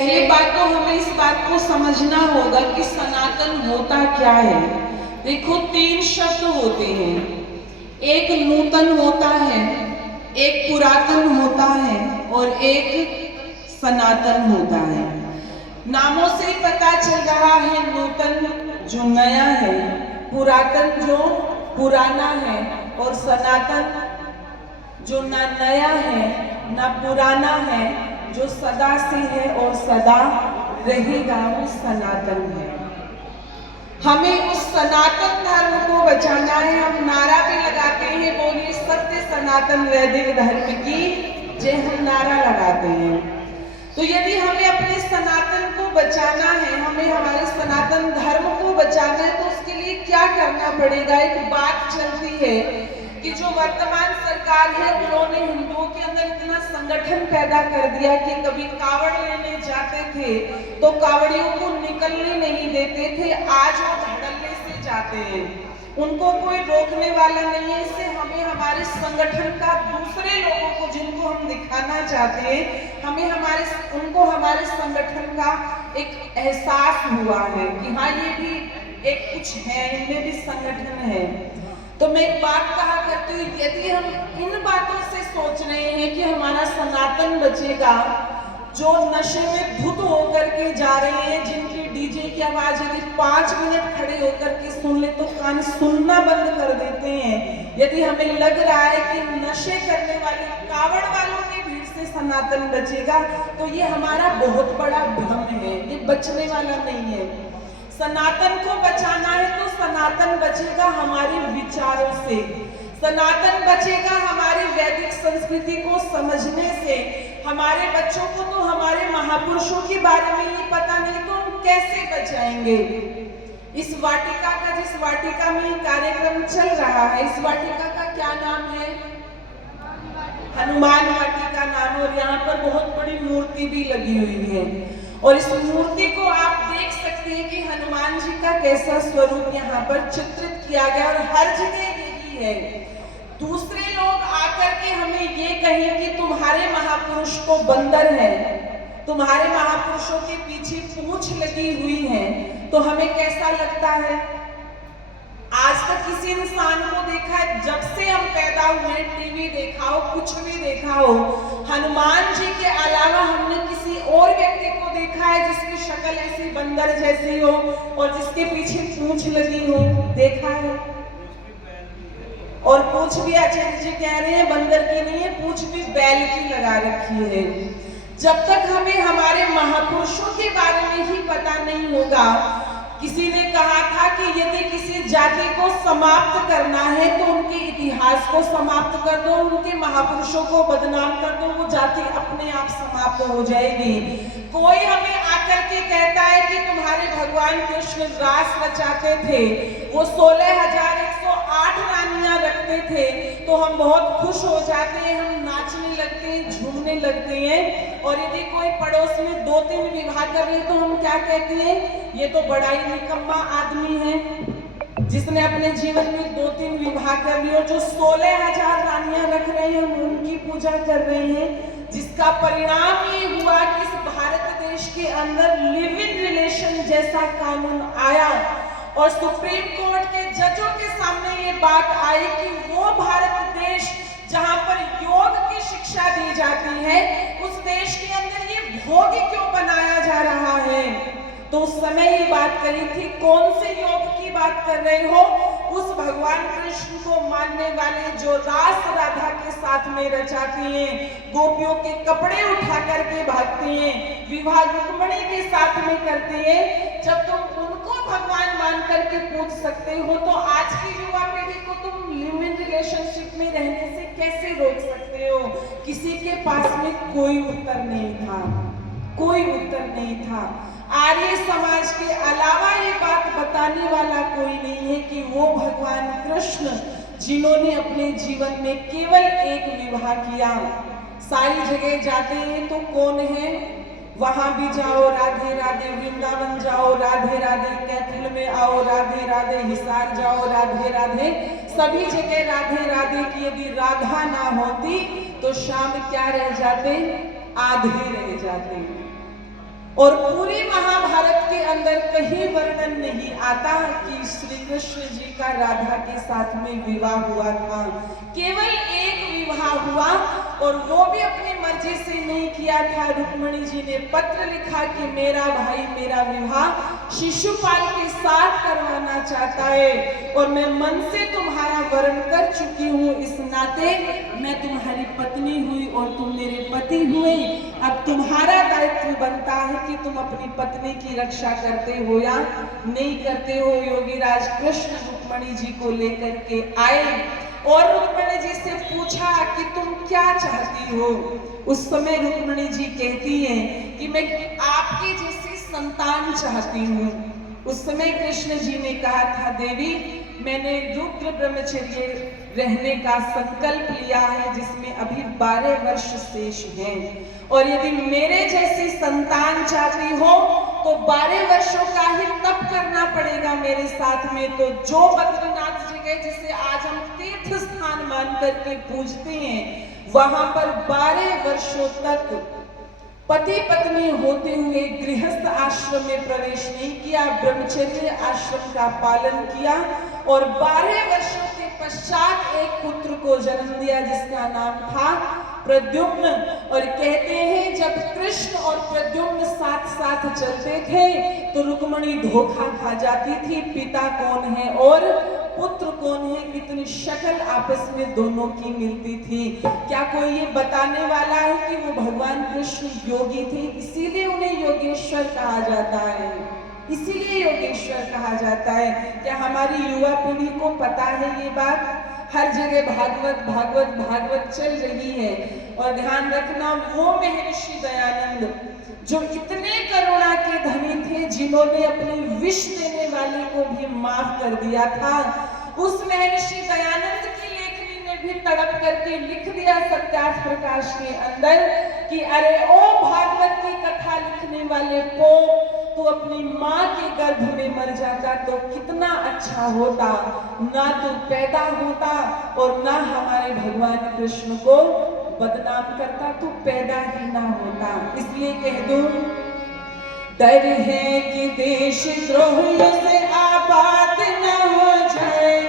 पहली बात तो हमें इस बात को समझना होगा कि सनातन होता क्या है। देखो, तीन शब्द होते हैं। एक नूतन होता है, एक पुरातन होता है और एक सनातन होता है। नामों से ही पता चल रहा है, नूतन जो नया है, पुरातन जो पुराना है और सनातन जो ना नया है ना पुराना है, जो सदा से है और सदा रहेगा, वो सनातन है। हमें उस सनातन धर्म को बचाना है। हम नारा भी लगाते हैं, बोलिए सत्य सनातन वैदिक धर्म की जय, हम नारा लगाते हैं। तो यदि हमें अपने सनातन को बचाना है, हमें हमारे सनातन धर्म को बचाना है, तो उसके लिए क्या करना पड़ेगा। एक बात चलती है कि जो वर्तमान सरकार है, उन्होंने हिंदुओं के अंदर इतना संगठन पैदा कर दिया कि कभी कावड़ लेने जाते थे तो कावड़ियों को निकलने नहीं देते थे। आज वो धड़ल्ले से जाते हैं, उनको कोई रोकने वाला नहीं है। इससे हमें हमारे संगठन का दूसरे लोगों को, जिनको हम दिखाना चाहते हैं, हमें उनको हमारे संगठन का एक एहसास हुआ है कि हाँ, ये भी एक कुछ है, इनमें भी संगठन है। तो मैं एक बात कहा करती हूँ, यदि हम इन बातों से सोच रहे हैं कि हमारा सनातन बचेगा, जो नशे में धुत होकर के जा रहे हैं, जिनकी डीजे की आवाज यदि 5 मिनट खड़े होकर के सुन ले तो कान सुनना बंद कर देते हैं, यदि हमें लग रहा है कि नशे करने वाले कावड़ वालों की भीड़ से सनातन बचेगा, तो ये हमारा बहुत बड़ा भ्रम है, ये बचने वाला नहीं है। सनातन को बचाना है तो सनातन बचेगा हमारे विचारों से, सनातन बचेगा हमारी वैदिक संस्कृति को समझने से। हमारे बच्चों को तो हमारे महापुरुषों के बारे में ही पता नहीं, तो हम कैसे बचाएंगे। इस वाटिका का, जिस वाटिका में कार्यक्रम चल रहा है, इस वाटिका का क्या नाम है? हनुमान वाटिका नाम। और यहाँ पर बहुत बड़ी मूर्ति भी लगी हुई है, और इस मूर्ति को आप देख सकते हैं कि हनुमान जी का कैसा स्वरूप यहाँ पर चित्रित किया गया, और हर जगह यही है। दूसरे लोग आकर के हमें ये कहें कि तुम्हारे महापुरुष को बंदर है, तुम्हारे महापुरुषों के पीछे पूंछ लगी हुई है, तो हमें कैसा लगता है? आज तक किसी इंसान को देखा है, जब से हम पैदा हुए, टीवी देखा हो, कुछ भी देखा हो, हनुमान जी के अलावा हमने किसी और व्यक्ति को देखा है जिसकी शक्ल ऐसी बंदर जैसी हो और जिसके पीछे पूंछ लगी हो? देखा है? और पूंछ भी आचार्य जी कह रहे हैं बंदर की नहीं है, पूंछ भी बैल की लगा रखी है। जब तक हमें हमारे महापुरुषों के बारे में ही पता नहीं होगा। किसी ने कहा था कि यदि किसी जाति को समाप्त करना है तो उनके इतिहास को समाप्त कर दो, उनके महापुरुषों को बदनाम कर दो, वो जाति अपने आप समाप्त हो जाएगी। कोई हमें आकर के कहता है कि तुम्हारे भगवान कृष्ण रास रचाते थे, वो 16,108 रानियां रखते थे, तो हम बहुत खुश हो जाते हैं, हम नाचने लगते हैं, झूमने लगते हैं। और यदि कोई पड़ोस में 2-3 विवाह कर ले तो हम क्या कहते हैं? ये तो बड़ा ही निकम्मा आदमी है जिसने अपने जीवन में 2-3 विवाह कर लिए। जो 16,000 रानियां रख रहे हैं, हम उनकी पूजा कर रहे हैं, जिसका परिणाम ये हुआ कि इस भारत देश के अंदर लिव इन रिलेशन जैसा कानून आया, और सुप्रीम कोर्ट के जजों के सामने ये बात आई कि वो भारत देश जहां पर योग की शिक्षा दी जाती है, उस देश के अंदर ये भोग क्यों बनाया जा रहा है? तो उस समय ये बात कही थी। कौन से योग की बात कर रहे हो? उस भगवान कृष्ण को मानने वाले जो रास राधा के साथ में रचाती हैं, गोपियों के कपड़े उठा करके भागती हैं, विवाह रुक्मिणी के साथ में करती हैं। जब तुम उनको भगवान मान करके पूछ सकते हो, तो आज की युवा पीढ़ी को तुम लिव इन रिलेशनशिप में रहने से कैसे रोक सकते हो? किसी के पास में कोई उत्तर नहीं था, कोई उत्तर नहीं था। आर्य समाज के अलावा ये बात बताने वाला कोई नहीं है कि वो भगवान कृष्ण जिन्होंने अपने जीवन में केवल एक विवाह किया। सारी जगह जाते हैं तो कौन है? वहां भी जाओ राधे राधे, वृंदावन जाओ राधे राधे, कैथल में आओ राधे राधे, हिसार जाओ राधे राधे, सभी जगह राधे राधे की यदि राधा ना होती तो शाम क्या रह जाते? आधे रह जाते। और पूरी महाभारत के अंदर कहीं वर्णन नहीं आता कि श्री कृष्ण जी का राधा के साथ में विवाह हुआ था। केवल एक विवाह हुआ और वो भी अपनी मर्जी से नहीं किया था। रुक्मिणी जी ने पत्र लिखा कि मेरा भाई मेरा विवाह शिशुपाल के साथ करवाना चाहता है और मैं मन से तुम्हारा वरण कर चुकी हूँ, इस नाते मैं तुम्हारी पत्नी हुई और तुम मेरे पति हुए। अब तुम्हारा दायित्व बनता है कि तुम अपनी पत्नी की रक्षा करते हो या नहीं करते हो। योगीराज कृष्ण रुक्मिणी जी को लेकर के आए और रुक्मिणी जी से पूछा कि तुम क्या चाहती हो। उस समय रुक्मिणी जी कहती हैं कि मैं आपकी जैसी संतान चाहती हूँ। उस समय कृष्ण जी ने कहा था, देवी मैंने रुद्र ब्रह्मचर्य रहने का संकल्प लिया है जिसमें अभी 12 वर्ष शेष हैं, और यदि मेरे जैसी संतान चाहती हो तो 12 वर्षों का ही तप करना पड़ेगा मेरे साथ में। तो जो बद्रीनाथ जी गए जिसे आज हम तीर्थ स्थान मान करके पूजते हैं, वहां पर 12 वर्षों तक पति पत्नी होते हुए गृहस्थ आश्रम में प्रवेश नहीं किया, ब्रह्मचर्य आश्रम का पालन किया और 12 वर्षों के पश्चात एक पुत्र को जन्म दिया जिसका नाम था प्रद्युम्न। और कहते हैं जब कृष्ण और प्रद्युम्न साथ साथ चलते थे तो रुक्मिणी धोखा खा जाती थी, पिता कौन है और पुत्र कौन है, इतनी शक्ल आपस में दोनों की मिलती थी। क्या कोई ये बताने वाला है कि वो भगवान कृष्ण योगी थे, इसीलिए उन्हें योगेश्वर कहा जाता है, इसीलिए योगेश्वर कहा जाता है। क्या हमारी युवा पीढ़ी को पता है ये बात? हर जगह भागवत भागवत भागवत चल रही है। और ध्यान रखना, वो महर्षि दयानंद जो इतने करुणा के धनी थे, जिन्होंने अपनी विष देने वाले को भी माफ कर दिया था, उस महर्षि दयानंद की लेखनी ने भी तड़प करके लिख दिया सत्यार्थ प्रकाश के अंदर कि अरे ओ भागवत की कथा लिखने वाले को, तो अपनी माँ के गर्भ में मर जाता तो कितना अच्छा होता, ना तो पैदा होता और ना हमारे भगवान कृष्ण को बदनाम करता, तो पैदा ही ना होता। इसलिए कह दूं, डर है कि देश द्रोहियों से आबाद न हो जाए,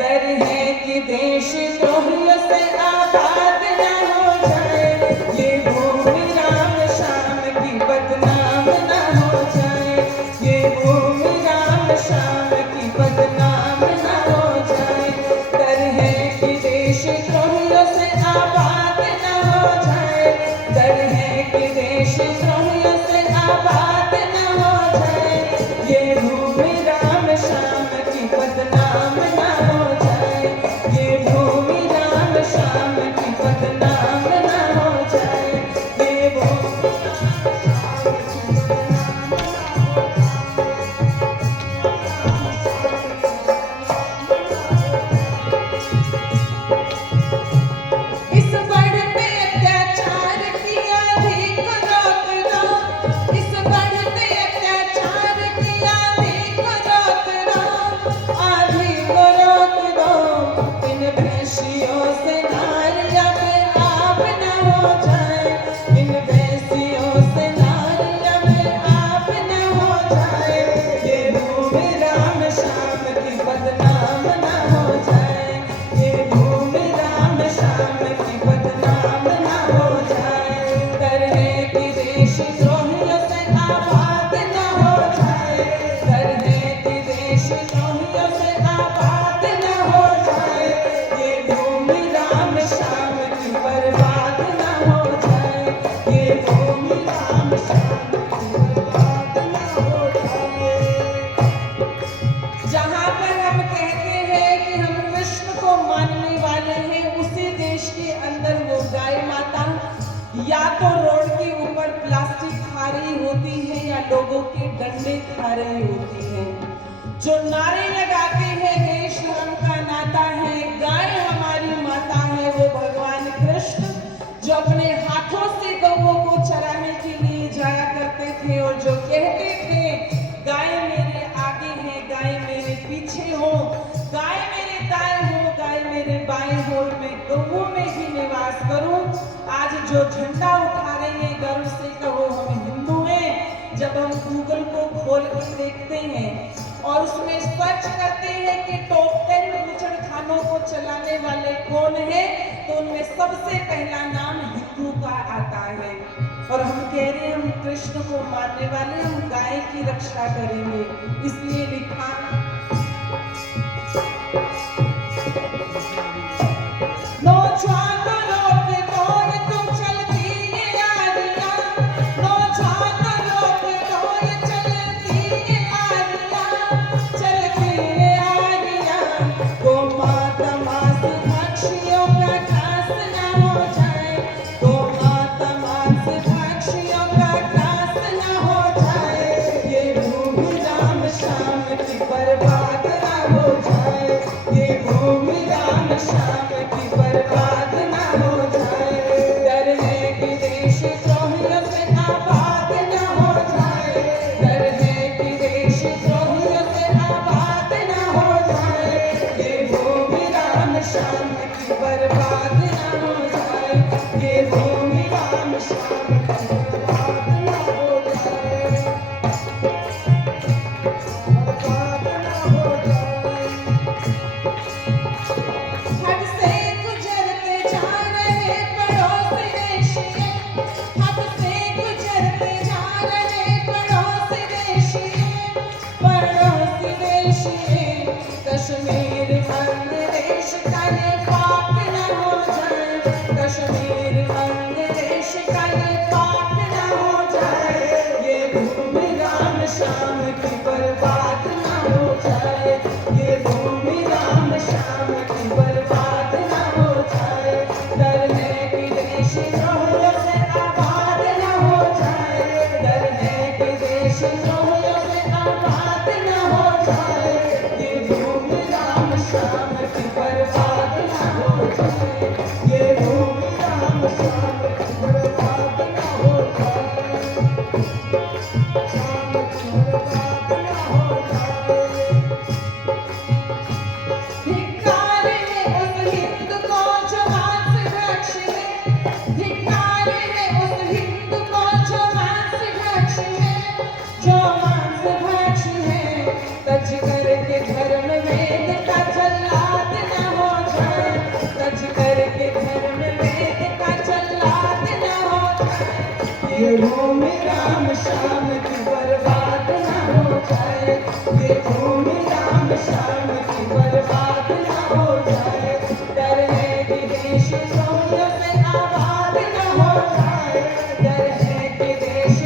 डर है कि देश द्रोहियों से आबाद न हो जाए, ये भूमि राम श्याम की बदनाम न हो जाए, ये भूमि राम श्याम की बदनाम न हो जाए। डर है कि देश द्रोहियों से आबाद न हो जाए, डर है कि देश द्रोहियों से आबाद न हो जाए, ये भूमि राम श्याम की बदनाम न हो जाए, ये भूमि राम श्याम की बदनाम न हो जाए, ये भूमि इस बढ़ते अत्याचार की आंधी को रोक दो, इस बढ़ते अत्याचार की आंधी को रोक दो, आंधी को रोक दो। इन भैंसियों से नारियां में आब न हो जाए, इन भैंसियों से नारियां में आब न हो जाए, ये भूमि राम श्याम की बदनाम न हो जाए, ये भूमि राम श्याम की बदनाम न हो जाए। डर है कि देश द्रोहियों से आबाद न हो जाए, डर है कि देश द्रोहियों से आबाद न हो जाए, ये भूमि राम श्याम की बर्बाद न हो जाए, ये भूमि राम श्याम की बर्बाद न हो जाए। जहाँ पर हम कहते हैं कि हम कृष्ण को मानने वाले हैं, उसी देश के अंदर वो गाय माता या तो रोड के ऊपर प्लास्टिक खा रही होती है या लोगों के डंडे खा रही होती है। जो नारे लगाते हैं देश धर्म का नाता है, गाय हमारी माता है, वो भगवान कृष्ण जो अपने हाथों से गौओं को चराने के लिए जाया करते थे और जो कहते थे गाय मेरे आगे है, गाय मेरे पीछे हो, गाय मेरे दाएं हो, गाय मेरे बाएं हो, मैं गौओं में ही निवास करूं। आज जो झंडा उठा रहे हैं, गर्व से कहो हम हिंदू हैं, जब हम गूगल को खोल के देखते हैं और उसमें सर्च करते हैं कि टॉप 10 बूचड़खानों को चलाने वाले कौन है, तो उनमें सबसे पहला नाम हिंदू का आता है। और हम कह रहे हैं हम कृष्ण को मानने वाले, हम गाय की रक्षा करेंगे, इसलिए लिखा ये भूमि राम श्याम की बर्बाद न हो जाए, ये भूमि राम श्याम की बर्बाद न हो जाए। डर है कि देश द्रोहियों से आबाद न हो जाए, डर है कि देश द्रोहियों से आबाद न हो जाए। ये भूमि राम श्याम की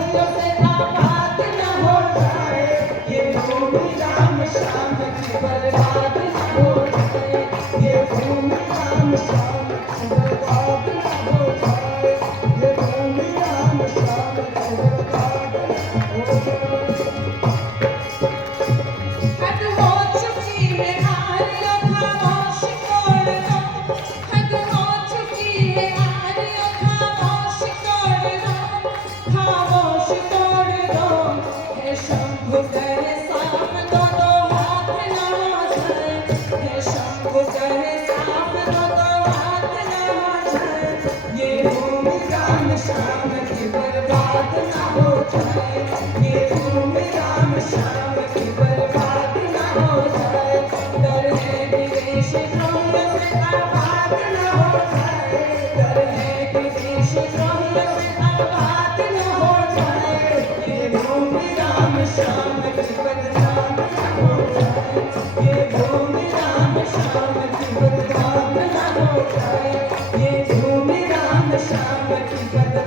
बर्बाद न हो जाए, ये भूमि राम श्याम की बर्बाद न हो जाए, ये भूमि राम श्याम की बर्बाद न हो जाए। हद हो चुकी है आर्यों खामोश तोड़ दो, हद हो चुकी है आर्यों खामोश तोड़ दो, खामोश तोड़ दो। हे शंभु कहे साफ दो दो हाथ न हो जाए, हे शंभु कहे साफ दो दो हाथ न हो जाए। ये भूमि राम श्याम की बर्बाद न हो जाए, ये भूमि राम श्याम की बर्बाद न हो जाए। डर है कि देश द्रोहियों से आबाद न हो जाए, डर है कि देश द्रोहियों से आबाद न हो जाए। ये भूमि राम श्याम की बर्बाद न हो जाए, ये भूमि राम श्याम की बर्बाद न हो जाए, ये भूमि राम श्याम की बर्बाद